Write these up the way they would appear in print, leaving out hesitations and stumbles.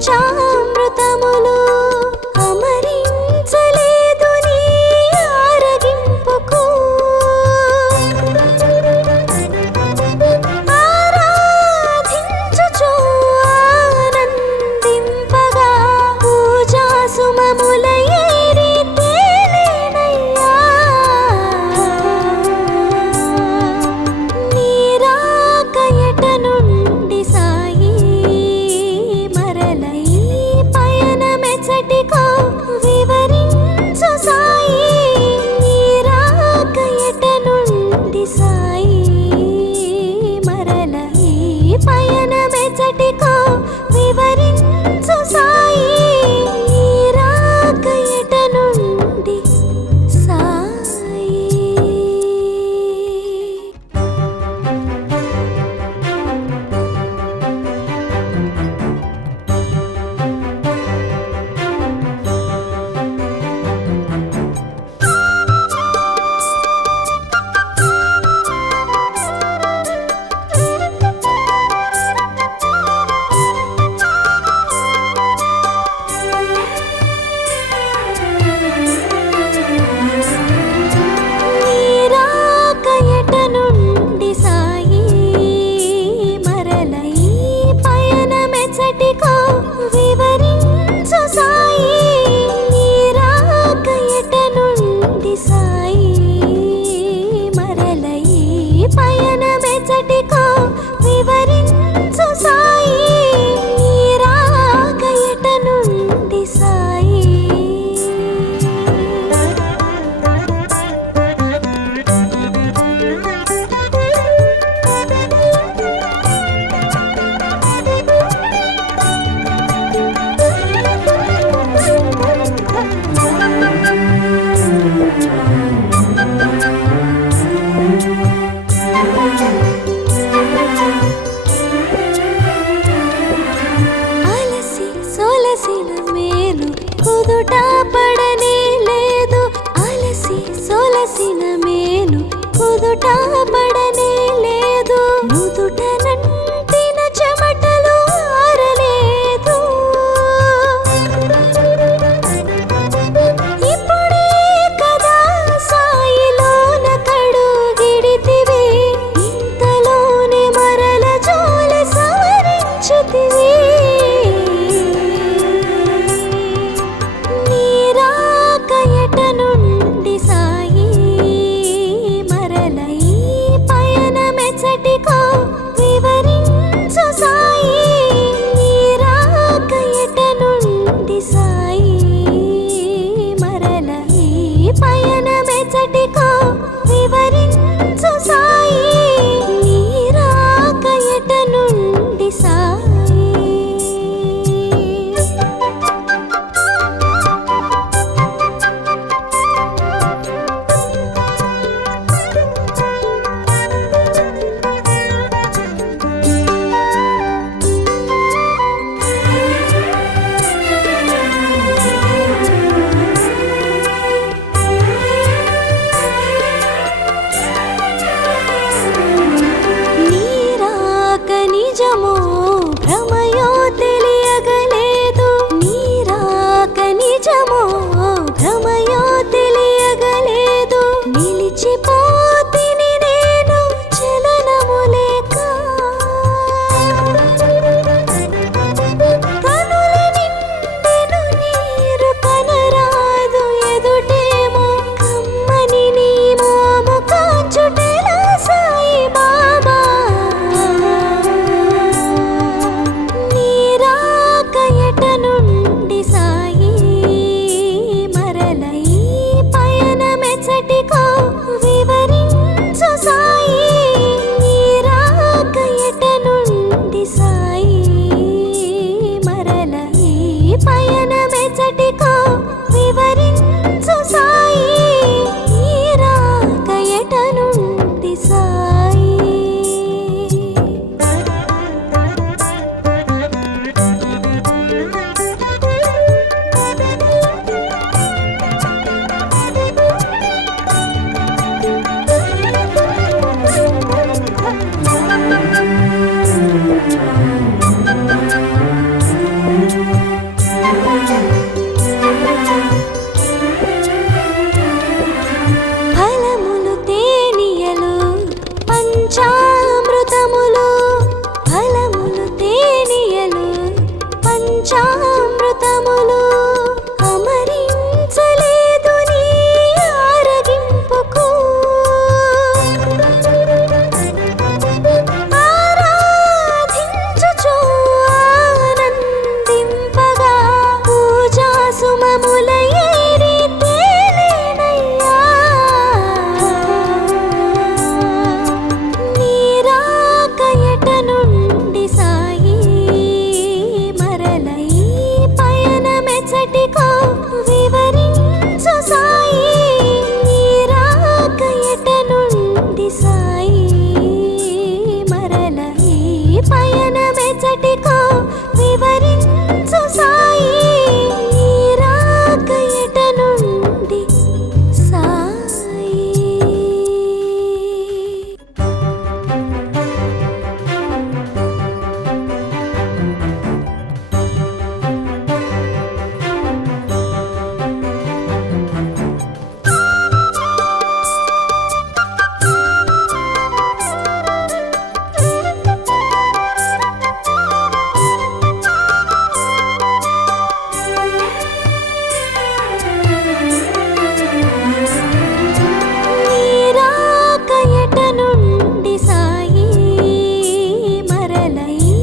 పంచామృతములు అమరించలేదు నీ ఆరగింపుకు ఆరాధించుచు ఆనందింపగా పూజా సుమముల ఏరి తేలేనయ్యా నీ రాక ఎట నుండి సాయి మరల ఈ పయనమెచ్చటికో వివరించు సాయి నీ రాక ఎట నుండి సాయి మరల ఈ పయనమెచ్చటికో వివరించు సాయి నీ రాక ఎట నుండి సాయి. నీ రాక ఎట నుండి సాయి మరల ఈ పయనమెచ్చటికో వివరించు సాయి నీ రాక ఎట నుండి సాయి మరల ఈ పయనమెచ్చటికో వివరించు సాయి నీ రాక ఎట నుండి సాయి. అలసి సొలసిన మేలు కుదుట పడనే లేదు అలసి సొలసిన మేలు కుదుట పడనే లేదు నుదుట నంటిన చెమటలు ఆరలేదు ఇప్పుడే కదా సాయిలోన కడుగిడితివి ఇంతలోనే మరల జోల సవరించుతివి నీ రాక ఎట నుండి సాయి మరల ఈ పయనమెచ్చటికో వివరించు సాయి నీ రాక ఎట నుండి సాయి మరల ఈ పయనమెచ్చటికో వివరించు సాయి నీ రాక ఎట నుండి సాయి. నీ రాక నిజమో భ్రమయో తెలియగలేదు నీ రాక నిజమో భ్రమయో తెలియగలేదు నిలిచిపోతిని నేను చలనము లేక కనుల నిండెను నీరు కనరాదు ఎదుటేమో కమ్మని నీ మోము కాచుటెలా సాయి బాబా నీ రాక ఎట నుండి సాయి మరల ఈ పయనమెచ్చటికో వివరించు సాయి నీ రాక ఎట నుండి సాయి మరల ఈ పయనమెచ్చటికో వివరించు సాయి నీ రాక ఎట నుండి సాయి. Thank you. పంచామృతములు అమరించలేదు నీ ఆరగింపుకు ఆరాధించుచు ఆనందింపగా పూజా సుమముల ఏరి తేలేనయ్యా నీ రాక ఎట నుండి సాయి మరల ఈ పయనమెచ్చటికో వివరించు సాయి నీ రాక ఎట నుండి సాయి మరల ఈ పయనమెచ్చటికో వివరించు సాయి నీ రాక ఎట నుండి సాయి. నీ రాక ఎట నుండి సాయి మరల ఈ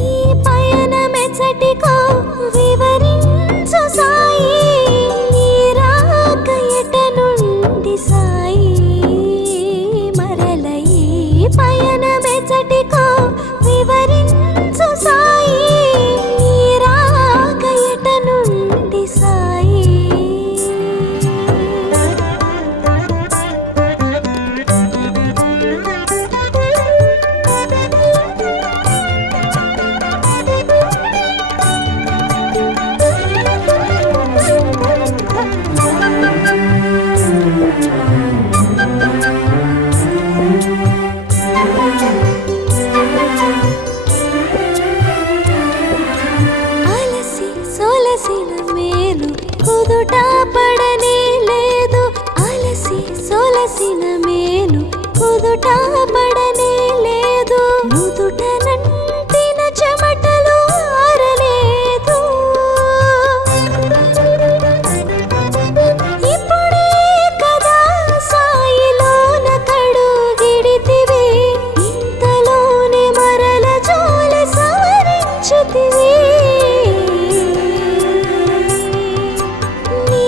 పయనమెచ్చటికో వివరించు సాయి నీ రాక ఎట నుండి సాయి మరల ఈ పయనమెచ్చటికో వివరించు సాయి నీ రాక ఎట నుండి సాయి. అలసి సొలసిన మేలు కుదుట పడనే లేదు అలసి సొలసిన మేలు కుదుట పడనే లేదు నుదుట నంటిన చెమటలు ఆరలేదు ఇప్పుడే కదా సాయిలోన కడుగిడితివి ఇంతలోనే మరల జోల సవరించితివి నీ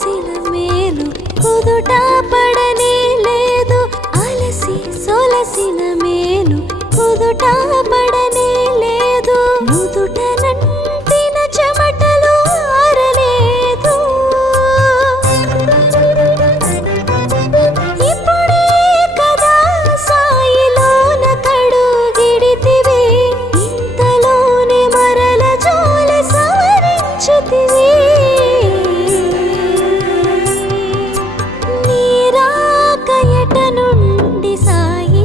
సొలసిన మేలు కుదుట పడనే లేదు. అలసి సొలసిన మేలు కుదుట పడనే లేదు. నుదుట నంటిన చెమటలు ఆరలేదు. ఇప్పుడే కదా సాయిలోన కడుగిడితివి, ఇంతలోనే మరల జోలె సవరించితివి. నీరాక ఎట నుండి సాయి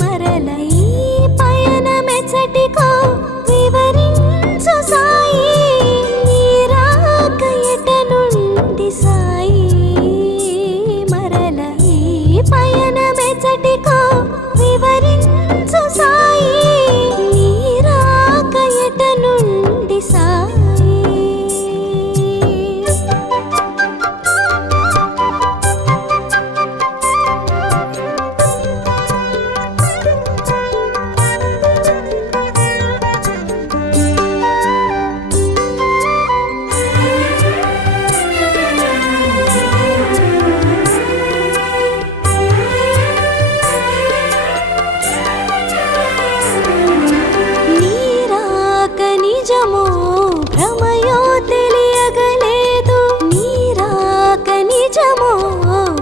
మరల ఈ పయనమెచ్చటికో వివరించు సాయి. నీరాక ఎట నుండి సాయి మరల ఈ పయనమెచ్చటికో వివరించు సాయి. నీరాక ఎట నుండి సాయి. నీరాక నిజమో భ్రమయో తెలియగలేదు. నీరాక నిజమో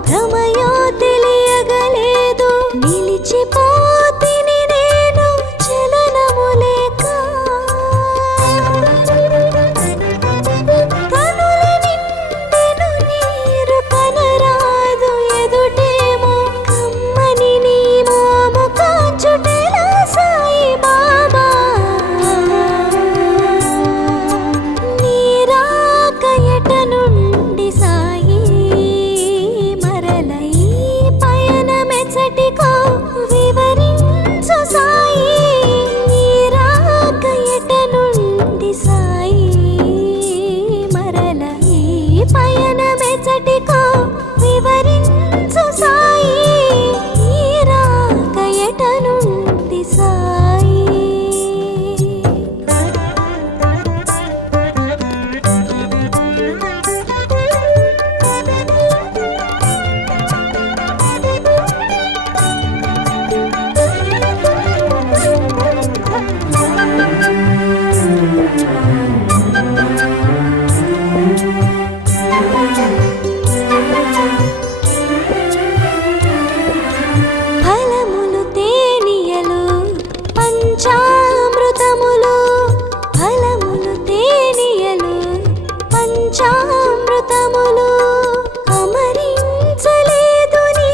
భ్రమయో తెలియగలేదు. నిలిచిపోతిని నేను చలనము లేక. కనుల నిండెను నీరు కనరాదు ఎదుటేమో కమ్మని నీ మోము కాచుటెలా సాయి బాబా. నీరాక ఎట నుండి సాయి మరల ఈ పయనమెచ్చటికో వివరించు సాయి. నీరాక ఎట నుండి సాయి మరల ఈ పయనమెచ్చటికో వివరించు సాయి. నీరాక ఎట నుండి సాయి. ఫలములు తేనియలు పంచామృతములు, ఫలములు తేనియలు పంచామృతములు. అమరించలేదు నీ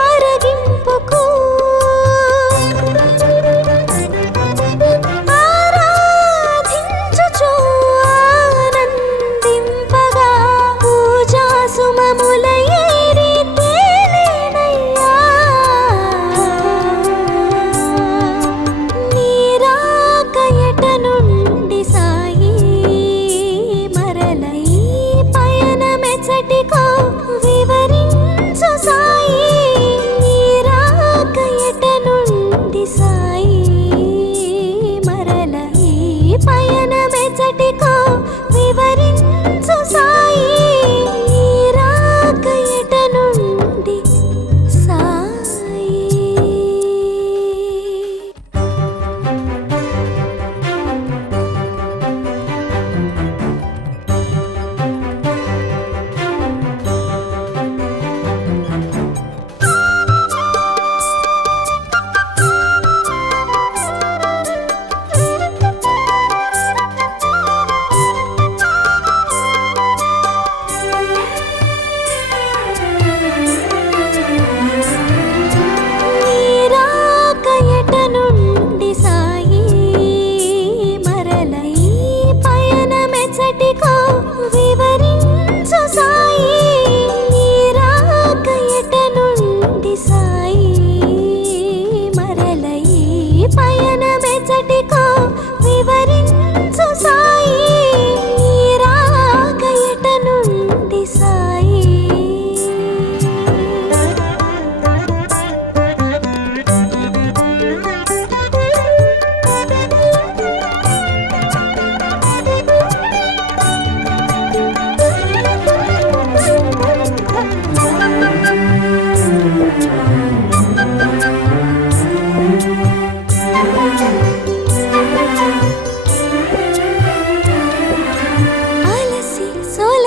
ఆరగింపుకు. ఆరాధించుచు ఆనందింపగా పూజా సుమముల ఏరి తేలేనయ్యా. నీరాక ఎట నుండి సాయి మరల ఈ పయనమె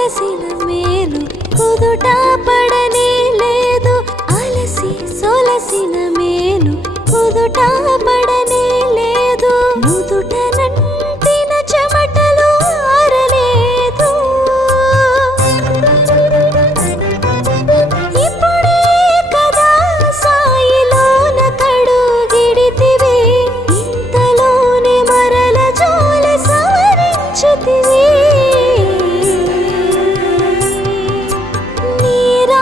సొలసిన మేలు కుదుట పడనే లేదు. అలసి సొలసిన మేలు కుదుట పడనే లేదు. నుదుట నంటిన చెమటలు ఆరలేదు. ఇప్పుడే కదా సాయిలోన కడుగిడితివి, ఇంతలోనే మరల జోలి సవరించితివి. నీరా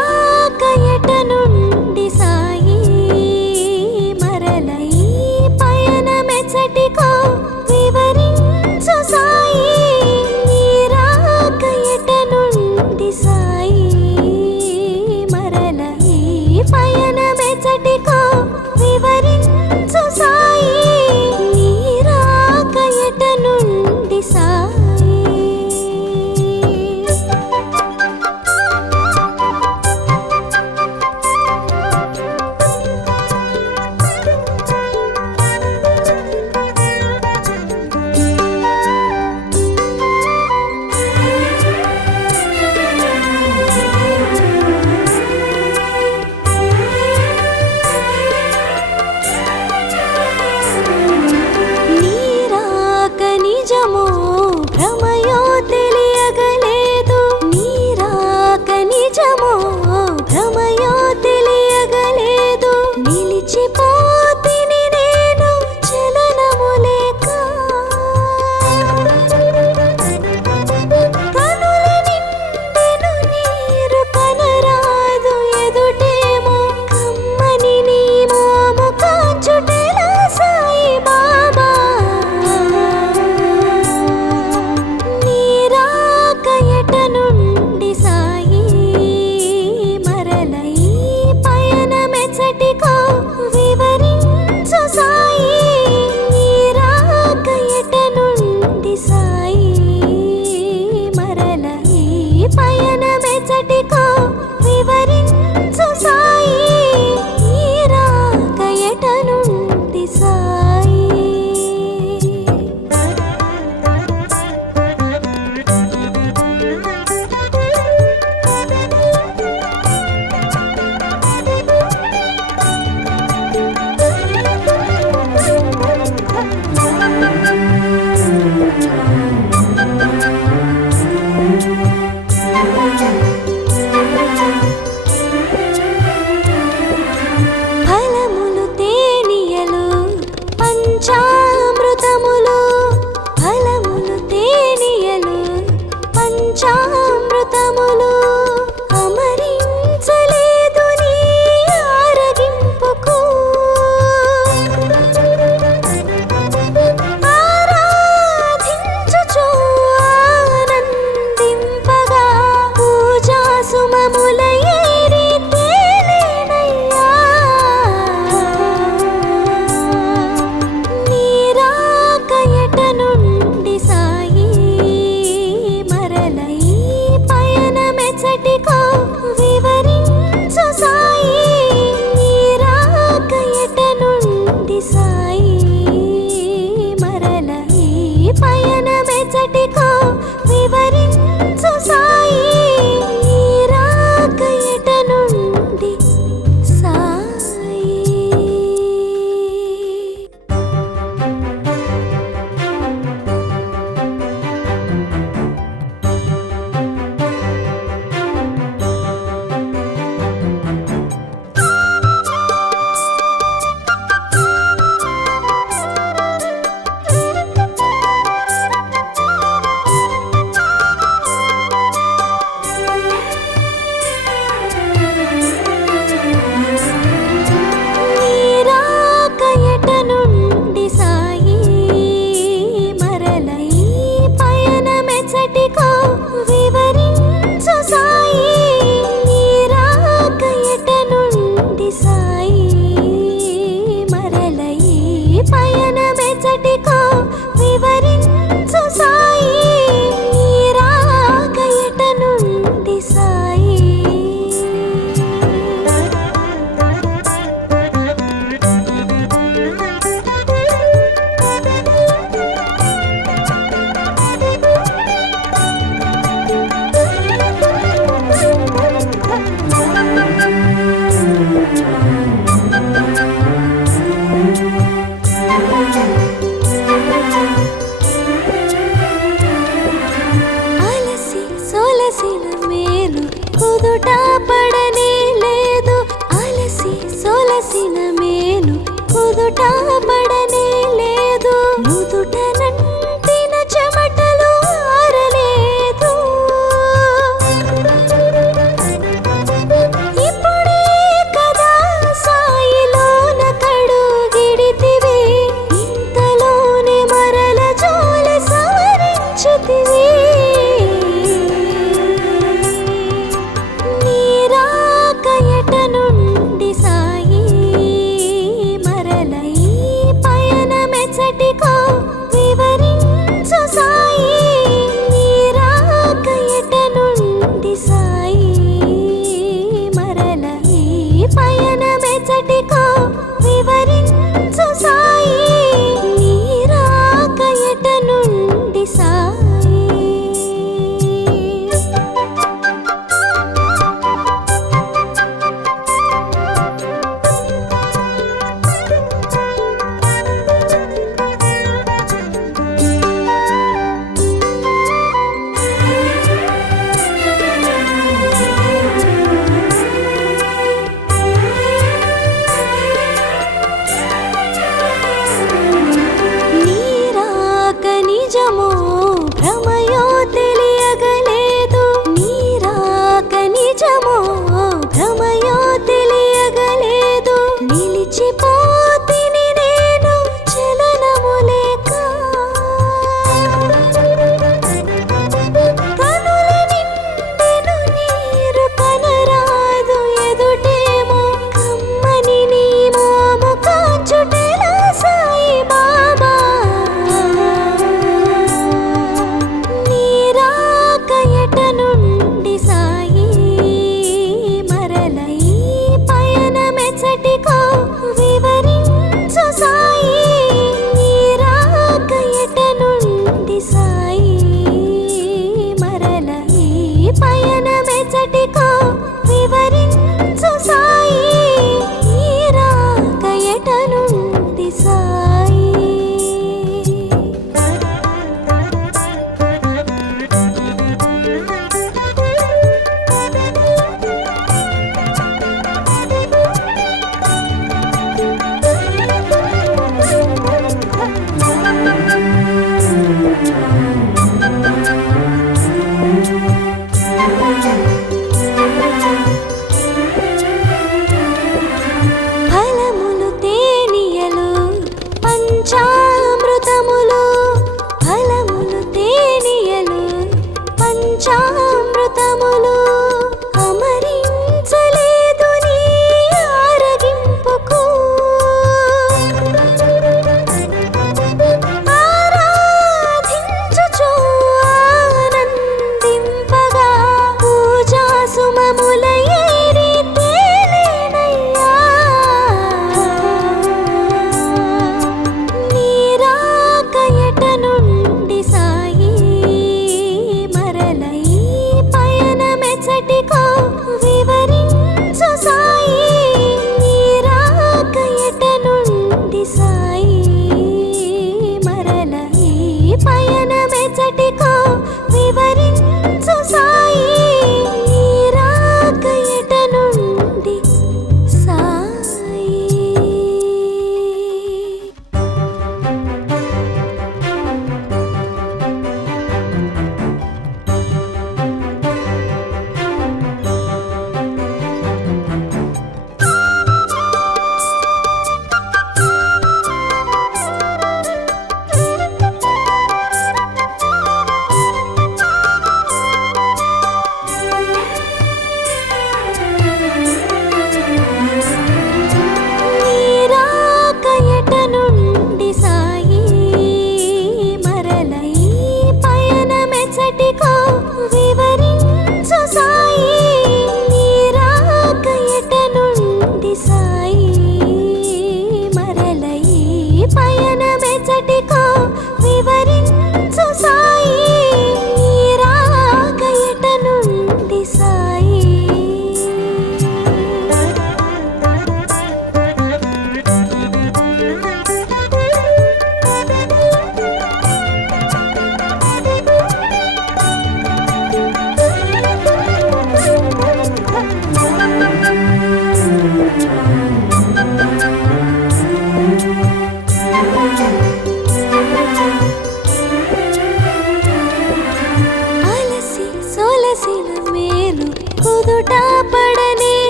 మేలు కుదుట పడనే లేదు. అలసి సొలసిన మేలు కుదుట పడనే లేదు. నుదుట నంటిన చెమటలు ఆరలేదు. ఇప్పుడే కదా సాయిలోన కడుగిడితివి, ఇంతలోనే మరల జోలి సవరించితివి. నీరాక ఎట నుండి సాయి, మరల ఈ పయనమెచ్చటికో వివరించు సాయి. నీరాక ఎట నుండి సాయి, మరల ఈ పయనమెచ్చటికో వివరించు సాయి. నీరాక ఎట నుండి సాయి. నీరాక నిజమో భ్రమయో తెలియగలేదు. నీరాక నిజమో భ్రమయో తెలియగలేదు. నిలిచిపోతిని నేను చలనము లేక. కనుల నిండెను నీరు కనరాదు ఎదుటేమో. కమ్మని నీ మోము కాచుటెలా సాయి బాబా. నీరాక ఎట నుండి సాయి, మరల ఈ పయనమెచ్చటికో వివరించు సాయి. నీరాక ఎట నుండి సాయి, మరల ఈ పయనమెచ్చటికో వివరించు సాయి. నీరాక ఎట నుండి సాయి.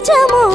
నిజమో